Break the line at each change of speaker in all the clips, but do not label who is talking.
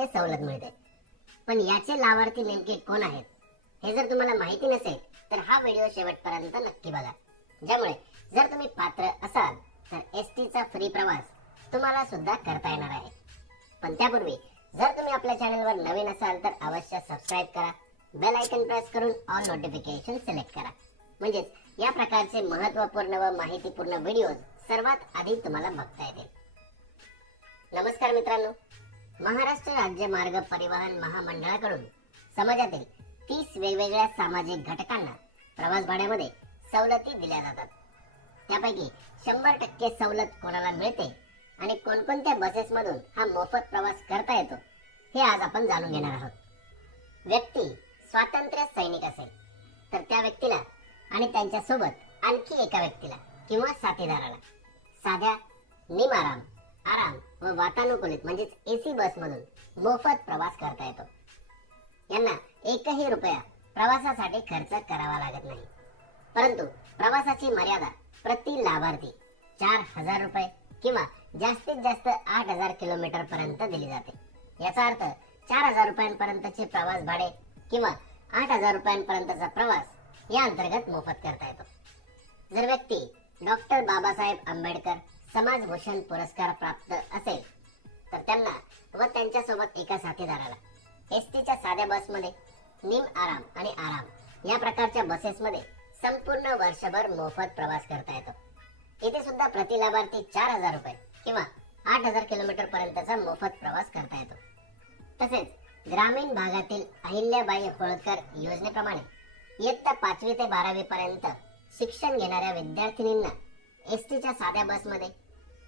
टक्के सवलत मिळते पण याचे लाभार्थी नेमके कोण आहेत हे जर तुम्हाला माहिती नसेल तर हा व्हिडिओ शेवटपर्यंत नक्की बघा. ज्यामुळे जर तुम्ही पात्र असाल तर एस टीचा फ्री प्रवास तुम्हाला सुद्धा करता येणार आहे. पण त्यापूर्वी जर तुम्ही आपल्या चॅनलवर नवीन असाल तर अवश्य सबस्क्राईब करा. बेल आयकन प्रेस करून ऑल नोटिफिकेशन सिलेक्ट करा. म्हणजेच या प्रकारचे महत्त्वपूर्ण व माहितीपूर्ण व्हिडिओ सर्वात आधी तुम्हाला बघता येतील. नमस्कार मित्रांनो. महाराष्ट्र राज्य मार्ग परिवहन महामंडळाकडून समाजातील तीस वेगवेगळ्या सामाजिक घटकांना प्रवास भाड्यामध्ये सवलती दिल्या जातात. त्यापैकी शंभर टक्के सवलत कोणाला मिळते आणि कोणकोणत्या बसेसमधून हा मोफत प्रवास करता येतो हे आज आपण जाणून घेणार आहोत. व्यक्ती स्वातंत्र्य सैनिक असेल तर त्या व्यक्तीला आणि त्यांच्यासोबत आणखी एका व्यक्तीला किंवा साथीदाराला साध्या निमाराम आराम व वातानुकूलित म्हणजेच एसी बस मधून मोफत प्रवास करता येतो. यांना एकही रुपया प्रवासासाठी खर्च करावा लागत नाही. परंतु प्रवासाची मर्यादा प्रति लाभार्थी चार हजार रुपये किंवा जास्तीत जास्त आठ हजार किलोमीटर पर्यंत दिली जाते. याचा अर्थ चार हजार रुपयांपर्यंतचे प्रवास भाडे किंवा आठ हजार रुपयांपर्यंतचा प्रवास या अंतर्गत मोफत करता येतो. जर व्यक्ती डॉक्टर बाबासाहेब आंबेडकर समाजभूषण पुरस्कार प्राप्त असेल तर त्यांना व त्यांच्यासोबत एका साथीदाराला एस टीच्या साध्या बसमध्ये निम आराम आणि आराम या प्रकारच्या बसेसमध्ये संपूर्ण वर्षभर मोफत प्रवास करता येतो. इथे सुद्धा प्रति लाभार्थी चार हजार रुपये किंवा आठ हजार किलोमीटर पर्यंतचा मोफत प्रवास करता येतो. तसेच ग्रामीण भागातील अहिल्याबाई होळकर योजनेप्रमाणे इयत्ता पाचवी ते बारावी पर्यंत शिक्षण घेणाऱ्या विद्यार्थिनींना एस टीच्या साध्या बसमध्ये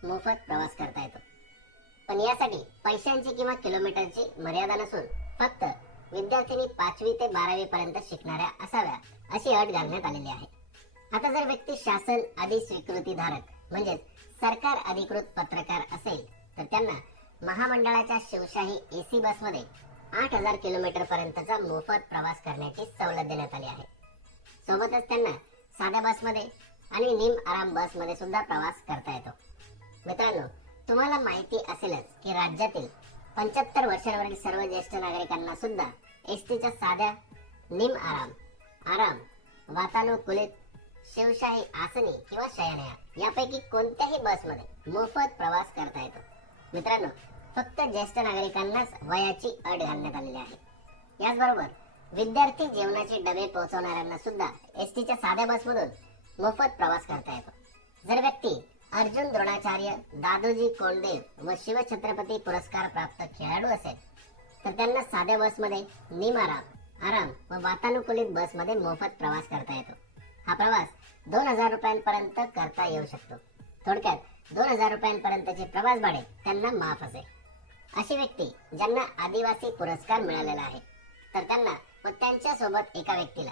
मोफत प्रवास करता येतो. पण यासाठी पैशांची किंवा किलोमीटरची मर्यादा नसून फक्त विद्यार्थ्यांनी पाचवी ते बारावी पर्यंत शिकणाऱ्या असाव्या अशी अट घालण्यात आलेली आहे. आता जर व्यक्ती शासन अधिस्वीकृती धारक म्हणजेच सरकार अधिकृत पत्रकार असेल तर त्यांना महामंडळाच्या शिवशाही एसी बसमध्ये आठ हजार किलोमीटर पर्यंतचा मोफत प्रवास करण्याची सवलत देण्यात आली आहे. सोबतच त्यांना साध्या बसमध्ये आणि निम आराम बसमध्ये सुद्धा प्रवास करता येतो. मित्रांनो तुम्हाला माहिती असेलच की राज्यातील पंच्याहत्तर वर्षांवरील सर्व ज्येष्ठ नागरिकांना सुद्धा एस टीच्या साध्या निम आराम आराम वातानुकूलित शिवशाही आसनी किंवा शयनया यापैकी कोणत्याही बसमध्ये मोफत प्रवास करता येतो. मित्रांनो फक्त ज्येष्ठ नागरिकांनाच वयाची अट घालण्यात आलेली आहे. याचबरोबर विद्यार्थी जेवणाचे डबे पोहोचवणाऱ्यांना सुद्धा एस टीच्या साध्या बसमधून मोफत प्रवास करता येतो जर व्यक्ती अर्जुन द्रोणाचार्य दादोजी कोंडदेव व शिवछत्रपती पुरस्कार प्राप्त खेळाडू असेल तर त्यांना साध्या बसमध्ये निमाराम आराम व वातानुकूलित बसमध्ये मोफत प्रवास करता येतो. हा प्रवास दोन हजार रुपयांपर्यंत करता येऊ शकतो. थोडक्यात दोन हजार रुपयांपर्यंतचे प्रवास भाडे त्यांना माफ असेल. अशी व्यक्ती ज्यांना आदिवासी पुरस्कार मिळालेला आहे तर त्यांना व त्यांच्यासोबत एका व्यक्तीला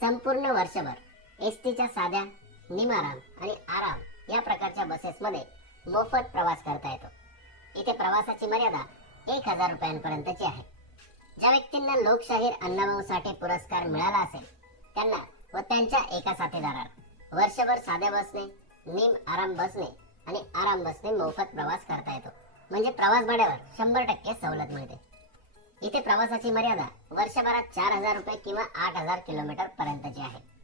संपूर्ण वर्षभर एस टीच्या साध्या निमाराम आणि आराम या प्रकारच्या बसेसमध्ये मोफत प्रवास करता येतो. इथे प्रवासाची मर्यादा एक हजार रुपयांपर्यंतची आहे. ज्या व्यक्तींना लोकशाहीर अण्णाभाऊ साठे पुरस्कार मिळाला असेल त्यांना व त्यांच्या एका साथीदाराला वर्षभर साध्या बसने निम आराम बसने आणि आराम बसने मोफत प्रवास करता येतो. म्हणजे प्रवास भाड्यावर शंभर टक्के सवलत मिळते. इथे प्रवासाची मर्यादा वर्षभरात चार हजार रुपये किंवा आठ हजार किलोमीटर पर्यंतची आहे.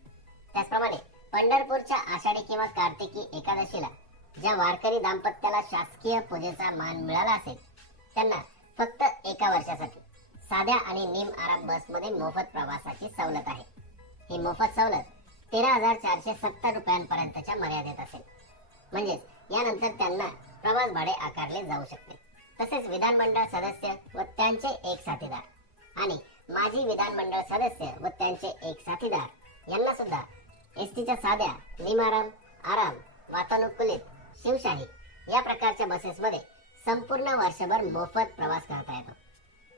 त्याचप्रमाणे पंढरपूरच्या आषाढी किंवा कार्तिकी एकादशीला ज्या वारकरी दाम्पत्याला शासकीय पूजेचा मान मिळाला असेल त्यांना फक्त एका वर्षासाठी साध्या आणि निम आराम बसमध्ये मोफत प्रवासाची सवलत आहे. ही मोफत सवलत तेरा हजार चारशे सत्तर रुपयांपर्यंतच्या मर्यादेत असेल. म्हणजेच यानंतर त्यांना प्रवास भाडे आकारले जाऊ शकते. तसेच विधानमंडळ सदस्य व त्यांचे एक साथीदार आणि माजी विधानमंडळ सदस्य व त्यांचे एक साथीदार यांना सुद्धा एसटीच्या साध्या निमाराम आराम वातानुकूलित शिवशाही या प्रकारच्या बसेसमध्ये संपूर्ण वर्षभर मोफत प्रवास करता येतो.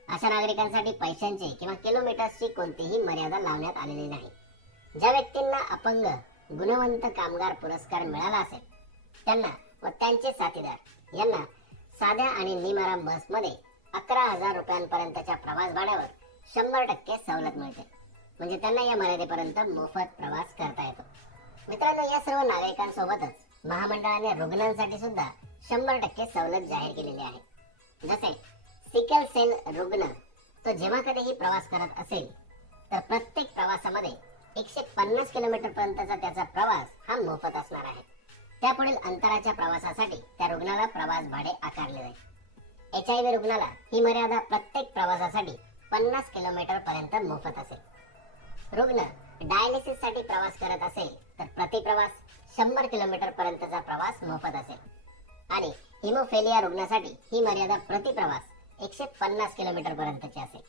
अशा नागरिकांसाठी पैशांची किंवा किलोमीटर्सची कोणतीही मर्यादा लावण्यात आलेली नाही. ज्या व्यक्तींना अपंग गुणवंत कामगार पुरस्कार मिळाला असेल त्यांना व त्यांचे साथीदार यांना साध्या आणि निमाराम बसमध्ये अकरा हजार रुपयांपर्यंतच्या प्रवास भाड्यावर शंभर टक्के सवलत मिळते. म्हणजे त्यांना या मर्यादेपर्यंत मोफत प्रवास करता येतो. मित्रांनो या सर्व नागरिकांसोबतच महामंडळाने रुग्णांसाठी सुद्धा शंभर टक्के सवलत जाहीर केलेली आहे. जसे सिकल सेल रुग्ण तो जेव्हा कधीही प्रवास करत असेल तर प्रत्येक प्रवासामध्ये एकशे पन्नास किलोमीटर पर्यंतचा त्याचा प्रवास हा मोफत असणार आहे. त्यापुढील अंतराच्या प्रवासासाठी त्या रुग्णाला प्रवास भाडे आकारले जाईल. एच आय व्ही रुग्णाला ही मर्यादा प्रत्येक प्रवासासाठी पन्नास किलोमीटर पर्यंत मोफत असेल. रुग्ण डायलिसिससाठी प्रवास करत असेल तर प्रति प्रवास शंभर किलोमीटर पर्यंतचा प्रवास मोफत असेल. आणि हिमोफेलिया रुग्णासाठी ही मर्यादा प्रति प्रवास एकशे पन्नास किलोमीटर पर्यंतची असेल.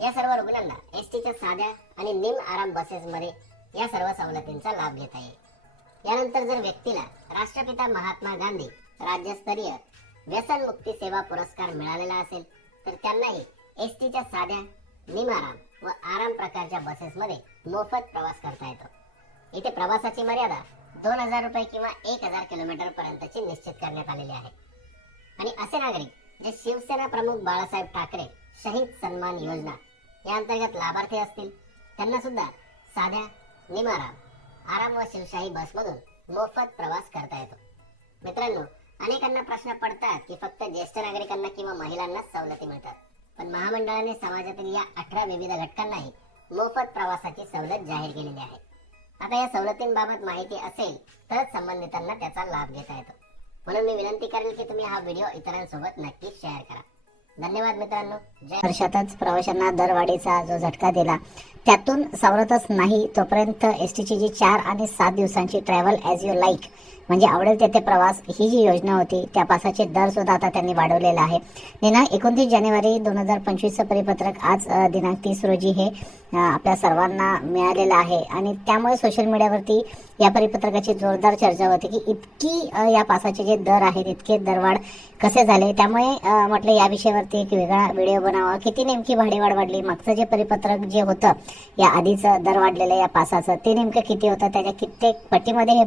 या सर्व रुग्णांना एस टीच्या साध्या आणि निम आराम बसेसमध्ये या सर्व सवलतींचा लाभ घेता येईल. यानंतर जर व्यक्तीला राष्ट्रपिता महात्मा गांधी राज्यस्तरीय व्यसनमुक्ती सेवा पुरस्कार मिळालेला असेल तर त्यांनाही एस टीच्या साध्या निमाराम व आराम प्रकारच्या बसेसमध्ये मोफत प्रवास करता येतो. इथे प्रवासाची मर्यादा दोन हजार रुपये किंवा एक हजार किलोमीटर पर्यंतची निश्चित करण्यात आलेली आहे. आणि असे नागरिक जे शिवसेना प्रमुख बाळासाहेब ठाकरे शहीद सन्मान योजना या अंतर्गत लाभार्थी असतील त्यांना सुद्धा साध्या निमाराम आराम व शिवशाही बसमधून मोफत प्रवास करता येतो. मित्रांनो अनेकांना प्रश्न पडतात की फक्त ज्येष्ठ नागरिकांना किंवा महिलांना सवलती मिळतात. पण महामंडळाने समाजातील या अठरा विविध घटकांनाही मोफत प्रवासाची सवलत जाहीर केलेली आहे. आता या सवलतींबाबत माहिती असेल तरच संबंधितांना त्याचा लाभ घेता येतो. म्हणून मी विनंती करेल की तुम्ही हा व्हिडिओ इतरांसोबत नक्कीच शेअर करा. धन्यवाद मित्रांनो. जय
वर्षातच प्रवाशांना दरवाढीचा जो झटका दिला त्यातून सावरतच नाही तोपर्यंत एस टीची जी चार आणि सात दिवसांची ट्रॅव्हल ॲज यू लाईक म्हणजे आवडेल तेथे प्रवास ही जी योजना होती त्या पासाचे दर सुद्धा आता त्यांनी वाढवलेला आहे निना एकोणतीस जानेवारी दोन हजार पंचवीसचं परिपत्रक आज दिनांक तीस रोजी हे आपल्या सर्वांना मिळालेलं आहे. आणि त्यामुळे सोशल मीडियावरती या परिपत्रकाची जोरदार चर्चा होती की इतकी या पासाचे जे दर आहेत इतके दरवाढ कसे झाले? त्यामुळे म्हटलं या विषयावरती एक वेगळा व्हिडिओ बनावा किती नेमकी भाडेवाढ वाढली? मागचं जे परिपत्रक जे होतं या आधीचं दर वाढलेलं या पासाचं ते नेमकं किती होतं? त्याच्या कित्येक पटीमध्ये हे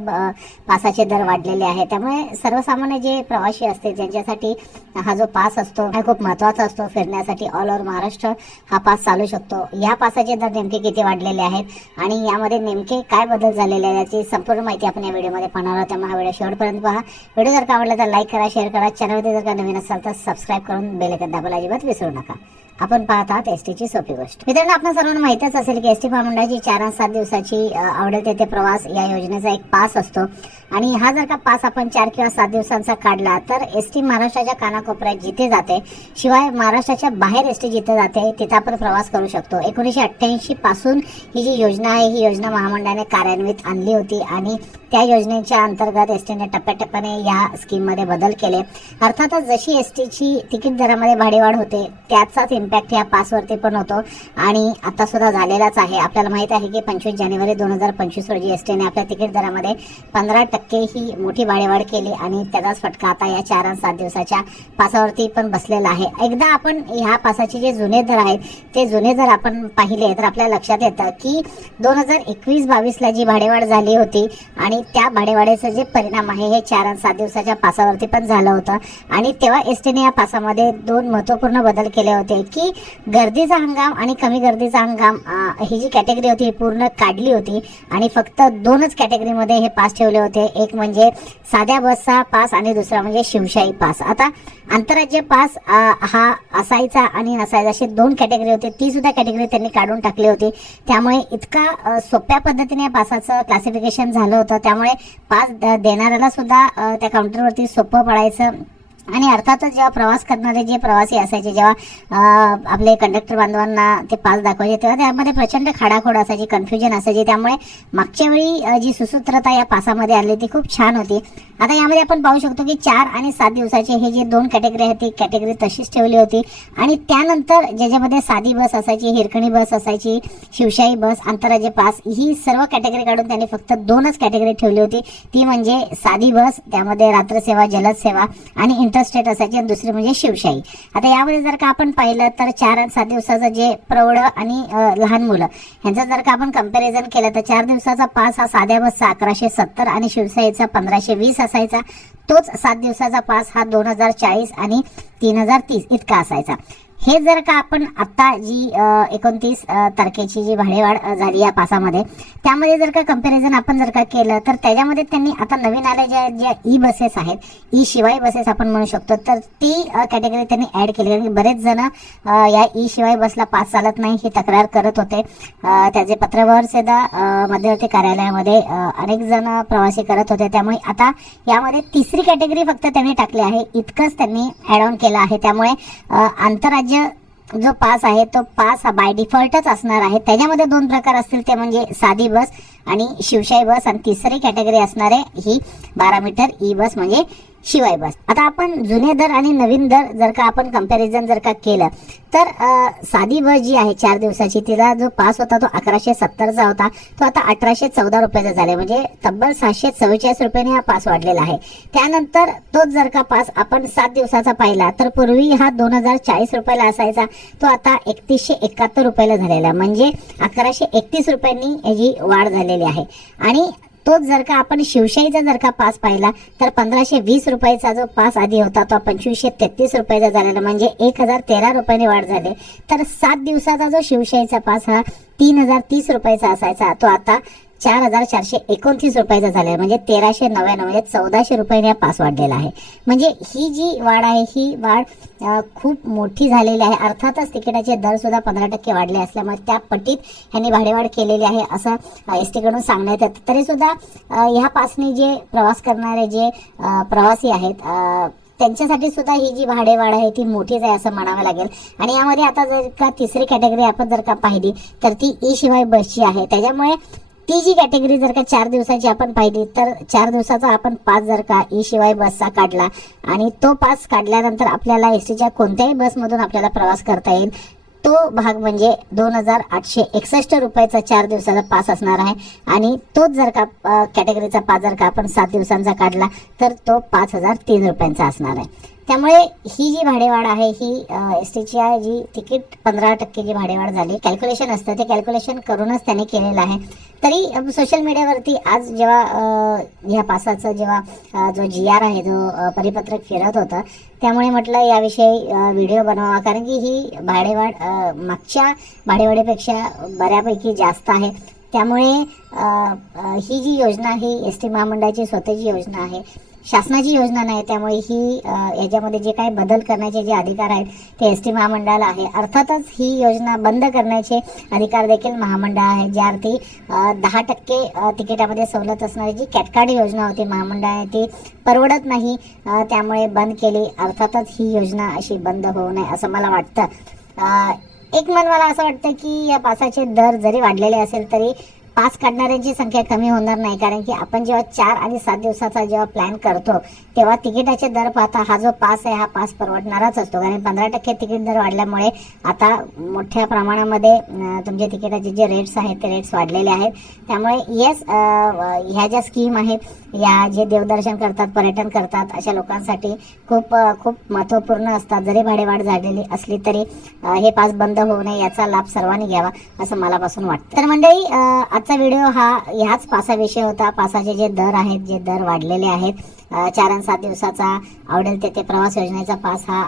पासाचे दर वाढलेले आहे. त्यामुळे सर्वसामान्य जे प्रवासी असते ज्यांच्यासाठी हा जो पास असतो हा खूप महत्त्वाचा असतो फिरण्यासाठी ऑल ओव्हर महाराष्ट्र हा पास चालू शकतो. या पासाचे दर नेमके किती वाढलेले आहेत आणि यामध्ये नेमके काय बदल झालेले आहेत याची संपूर्ण माहिती आपण या व्हिडिओमध्ये पाहणार आहोत. त्यामुळे हा व्हिडिओ शेवटपर्यंत पहा. व्हिडिओ जर का आवडला तर लाईक करा शेअर करा. चॅनलमध्ये जर का नवीन असाल तर सबस्क्राईब करून बेल दाबायला अजिबात विसरू नका. आपण पाहत आहात एस टीची सोपी गोष्ट. मित्रांनो आपण सर्वांना माहितच असेल की एस टी महामंडळाची चार सात दिवसाची आवडेल तेथे प्रवास या योजनेचा एक पास असतो. आणि हा जर का पास आपण चार किंवा सात दिवसांचा काढला तर एस टी महाराष्ट्राच्या कानाकोपऱ्यात जिथे जाते शिवाय महाराष्ट्राच्या बाहेर एस टी जिथे जाते तिथे आपण प्रवास करू शकतो. एकोणीसशे अठ्ठ्याऐंशी पासून ही जी योजना आहे ही योजना महामंडळाने कार्यान्वित आणली होती आणि त्या योजनेच्या अंतर्गत एस टीने टप्प्याटप्प्याने या स्कीममध्ये बदल केले. अर्थातच जशी एस टीची तिकीट दरामध्ये भाडेवाढ होते त्याचाच इम्पॅक्ट या पासवरती पण होतो. आणि आता सुद्धा झालेलाच आहे. आपल्याला माहीत आहे की पंचवीस जानेवारी दोन हजार पंचवीस रोजी एस टीने आपल्या तिकीट दरामध्ये पंधरा टक्के ही मोठी भाडेवाढ केली आणि त्याचाच फटका आता या चार आणि सात दिवसाच्या पासावरती पण बसलेला आहे. एकदा आपण ह्या पासाचे जे जुने दर आहेत ते जुने जर आपण पाहिले तर आपल्या लक्षात येतं की दोन हजार एकवीस बावीसला जी भाडेवाढ झाली होती आणि त्या भाडेवाढीचं जे परिणाम आहे हे चार आणि सात दिवसाच्या पासावरती पण झालं होतं. आणि तेव्हा एस टीने या पासामध्ये दोन महत्त्वपूर्ण बदल केले होते की की गर्दीचा हंगाम आणि कमी गर्दीचा हंगाम ही जी कॅटेगरी होती ही पूर्ण काढली होती आणि फक्त दोनच कॅटेगरीमध्ये हे पास ठेवले होते. एक म्हणजे साध्या बसचा पास आणि दुसरा म्हणजे शिवशाही पास आता आंतरराज्य पास हा असायचा आणि नसायचा अशी दोन कॅटेगरी होते. ती सुद्धा कॅटेगरी त्यांनी काढून टाकली होती. त्यामुळे इतका सोप्या पद्धतीने या पासाचं क्लासिफिकेशन झालं होतं. त्यामुळे पास द- देणाऱ्याला सुद्धा त्या काउंटरवरती सोपं पडायचं. आणि अर्थातच जेव्हा प्रवास करणारे जे प्रवासी असायचे जेव्हा आपले कंडक्टर बांधवांना ते पास दाखवायचे तेव्हा त्यामध्ये प्रचंड खाडाखोड असायची कन्फ्युजन असायची. त्यामुळे मागच्या वेळी जी सुसूत्रता या पासामध्ये आली ती खूप छान होती. आता यामध्ये आपण पाहू शकतो की चार आणि सात दिवसाचे हे जे दोन कॅटेगरी आहेत ती कॅटेगरी तशीच ठेवली होती. आणि त्यानंतर ज्याच्यामध्ये साधी बस असायची हिरकणी बस असायची शिवशाही बस आंतरराज्य पास ही सर्व कॅटेगरी काढून त्यांनी फक्त दोनच कॅटेगरी ठेवली होती. ती म्हणजे साधी बस त्यामध्ये रात्रसेवा जलद सेवा आणि इंटर इंटरस्टेट असायची आणि दुसरी म्हणजे शिवशाही. आता यामध्ये जर का आपण पाहिलं तर चार आणि सात दिवसाचं जे प्रौढ आणि लहान मुलं यांचं जर का आपण कंपॅरिझन केलं तर चार दिवसाचा पास हा साध्या बसचा अकराशे सत्तर आणि शिवशाहीचा पंधराशे वीस असायचा. तोच सात दिवसाचा पास हा दोन हजार चाळीस आणि तीन हजार तीस इतका असायचा. हे जर का आपण आता जी एकोणतीस तारखेची जी भाडेवाढ झाली या पासामध्ये त्यामध्ये जर का कंपॅरिझन आपण जर का केलं तर त्याच्यामध्ये त्यांनी आता नवीन आल्या ज्या ज्या ई बसेस आहेत ई शिवाय बसेस आपण म्हणू शकतो तर ती कॅटेगरी त्यांनी ऍड केली. कारण की बरेच जण या ई शिवाय बसला पास चालत नाही ही तक्रार करत होते. त्याचे पत्रव्यवहार सुद्धा मध्यवर्ती कार्यालयामध्ये अनेक जण प्रवासी करत होते. त्यामुळे आता यामध्ये तिसरी कॅटेगरी फक्त त्यांनी टाकली आहे. इतकंच त्यांनी ऍड ऑन केलं आहे. त्यामुळे आंतरराज्य राज्य जो पास आहे तो पास हा बाय डिफॉल्टच असणार आहे. त्याच्यामध्ये दोन प्रकार असतील ते म्हणजे साधी बस आणि शिवशाही बस. आणि तिसरी कॅटेगरी असणार आहे ही बारा मीटर ई बस म्हणजे शिवाय बस. आता आपण जुने दर आणि नवीन दर जर का आपण कंपॅरिझन जर का केलं तर साधी बस जी आहे चार दिवसाची तिला जो पास होता तो अकराशे सत्तरचा होता. तो आता अठराशे चौदा रुपयाचा झाला म्हणजे तब्बल सहाशे चव्वेचाळीस रुपयाने हा पास वाढलेला आहे. त्यानंतर तोच जर का पास आपण सात दिवसाचा पाहिला तर पूर्वी हा दोन हजार चाळीस रुपयाला असायचा. तो आता एकतीसशे एकाहत्तर रुपयाला झालेला आहे. म्हणजे अकराशे एकतीस रुपयांनी याची वाढ झालेली आहे. आणि तोच जर का आपण शिवशाहीचा जर का पास पाहिला तर पंधराशे वीस रुपयाचा जो पास आधी होता तो पंचवीसशे तेहतीस रुपयाचा झालेला म्हणजे एक हजार तेरा रुपयाने वाढ झाली. तर सात दिवसाचा जो शिवशाहीचा पास हा तीन हजार तीस रुपयाचा असायचा. तो आता चार हजार चारशे एकोणतीस रुपयाचा झाला आहे म्हणजे तेराशे नव्याण्णव म्हणजे चौदाशे रुपयाने हा पास वाढलेला आहे. म्हणजे ही जी वाढ आहे ही वाढ खूप मोठी झालेली आहे. अर्थातच तिकिटाचे दर सुद्धा पंधरा टक्के वाढले असल्यामुळे त्या पटीत ह्यांनी भाडेवाढ केलेली आहे असं एस टीकडून सांगण्यात येतं. तरी सुद्धा ह्या पासने जे प्रवास करणारे जे प्रवासी आहेत त्यांच्यासाठी सुद्धा ही जी भाडेवाढ आहे ती मोठीच आहे असं म्हणावं लागेल. आणि यामध्ये आता जर का तिसरी कॅटेगरी आपण जर का पाहिली तर ती ई शिवाय बसची आहे. त्याच्यामुळे ती जी कॅटेगरी जर का चार दिवसाची आपण पाहिली तर चार दिवसाचा आपण पास जर का ई शिवाय बसचा काढला आणि तो पास काढल्यानंतर आपल्याला एस टीच्या कोणत्याही बसमधून आपल्याला प्रवास करता येईल. तो भाग म्हणजे दोन हजार आठशे एकसष्ट रुपयाचा चार दिवसाचा पास असणार आहे. आणि तोच जर का कॅटेगरीचा पास जर का आपण सात दिवसांचा काढला तर तो पाच हजार तीन रुपयांचा असणार आहे. त्यामुळे ही जी भाडेवाढ आहे ही एस टीची जी तिकीट पंधरा टक्के जी भाडेवाढ झाली कॅल्क्युलेशन असतं ते कॅल्क्युलेशन करूनच त्याने केलेलं आहे. तरी सोशल मीडियावरती आज जेव्हा ह्या पासाचं जेव्हा जो जी आर आहे जो परिपत्रक फिरत होतं त्यामुळे म्हटलं याविषयी व्हिडिओ बनवा कारण की ही भाडेवाढ मागच्या भाडेवाढीपेक्षा बऱ्यापैकी जास्त आहे. त्यामुळे ही जी योजना ही एस टी महामंडळाची स्वतःची योजना आहे शासनाची योजना नाही त्यामुळे ही याच्यामध्ये जे काही बदल करण्याचे जे अधिकार आहेत ते एस टी महामंडळाला आहे. अर्थातच ही योजना बंद करण्याचे अधिकार देखील महामंडळ आहे ज्या अर्थी दहा टक्के तिकिटामध्ये सवलत असणारी जी कॅटकार्ड योजना होती महामंडळाने ती परवडत नाही त्यामुळे बंद केली. अर्थातच ही योजना अशी बंद होऊ नये असं मला वाटतं. एक मन मला असं वाटतं की या पासाचे दर जरी वाढलेले असेल तरी पास काढणाऱ्यांची संख्या कमी होणार नाही कारण की आपण जेव्हा चार आणि सात दिवसाचा जेव्हा प्लॅन करतो तेव्हा तिकिटाचे दर पाहता हा जो पास आहे हा पास परवडणाराच असतो. कारण पंधरा टक्के तिकीट दर वाढल्यामुळे आता मोठ्या प्रमाणामध्ये तुमचे तिकिटाचे जे रेट्स आहेत ते रेट्स वाढलेले आहेत. त्यामुळे येस ह्या ज्या स्कीम आहेत या जे देवदर्शन करतात पर्यटन करतात अशा लोकांसाठी खूप खूप महत्त्वपूर्ण असतात. जरी भाडेवाढ झालेली असली तरी हे पास बंद होऊ नये याचा लाभ सर्वांनी घ्यावा असं मलापासून वाटतं. तर मंडळी आजचा व्हिडिओ हा ह्याच पासाविषयी होता. पासाचे जे दर आहेत जे दर वाढलेले आहेत चार आणि सात दिवसाचा आवडेल तेथे प्रवास योजनेचा पास हा